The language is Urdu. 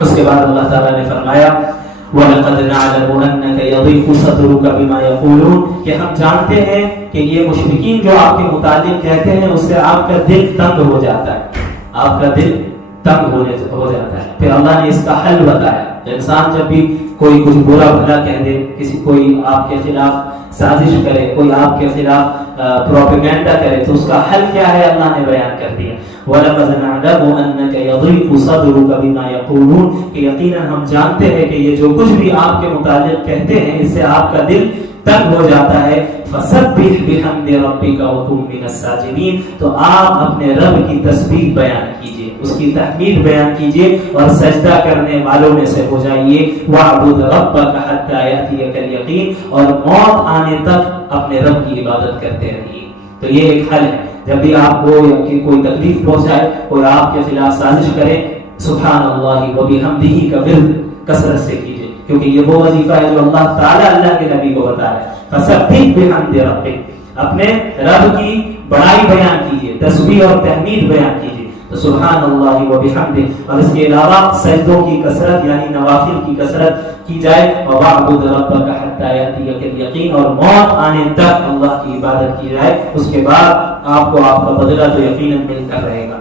اس کے بعد اللہ تعالیٰ نے فرمایا وَلَقَدْ نَعْلَمُ أَنَّكَ يَضِيقُ صَدْرُكَ بِمَا يَقُولُونَ کہ ہم جانتے ہیں کہ یہ مشرکین جو آپ کے متعلق کہتے ہیں اس سے آپ کا دل تنگ ہو جاتا ہے، آپ کا دل تنگ ہو جاتا ہے۔ پھر اللہ نے اس کا حل بتایا، انسان جب بھی کوئی کچھ برا بھلا کہہ دے، کوئی آپ کے خلاف سازش کرے، کوئی آپ کے خلاف پروپیگنڈا کرے، تو اس کا حل کیا ہے اللہ نے بیان کر دیا۔ وَلَقَدْ نَعْلَمُ أَنَّكَ يَضِيقُ صَدْرُكَ بِمَا يَقُولُونَ کہ یقیناً ہم جانتے ہیں کہ یہ جو کچھ بھی آپ کے متعلق کہتے ہیں اس سے آپ کا دل تنگ ہو جاتا ہے۔ فَسَبِّحْ بِحَمْدِ رَبِّكَ وَكُن مِّنَ السَّاجِدِينَ تو آپ اپنے رب کی تسبیح بیان کیجئے، اس کی تحمید بیان کیجئے اور سجدہ کرنے والوں میں سے ہو جائیے۔ وَاعْبُدْ رَبَّكَ حَتَّىٰ يَأْتِيَكَ الْيَقِينُ اور موت آنے تک اپنے رب کی عبادت کرتے رہیے۔ تو یہ ایک حل ہے، جب بھی آپ کو کوئی تکلیف پہنچائے، کوئی آپ کے خلاف سازش کرے، سبحان اللہ وبحمدہ کا ورد کثرت سے کیجئے، کیونکہ یہ وہ وظیفہ ہے جو اللہ تعالیٰ اللہ کے نبی کو بتا رہا ہے۔ فَسَبِّحْ بِحَمْدِ رَبِّكَ اپنے رب کی بڑائی بیان کیجئے، تسبیح اور تحمید بیان کیجئے، تو سبحان اللہ وبحمدہ۔ اور اس کے علاوہ سجدوں کی کثرت یعنی نوافل کی کثرت کی جائے، وَاعْبُدْ رَبَّكَ حَتَّىٰ يَأْتِيَكَ الْيَقِينُ اور موت آنے تک اللہ کی عبادت کی جائے، اس کے بعد آپ کو آپ کا بدلہ تو یقیناً مل کر رہے گا۔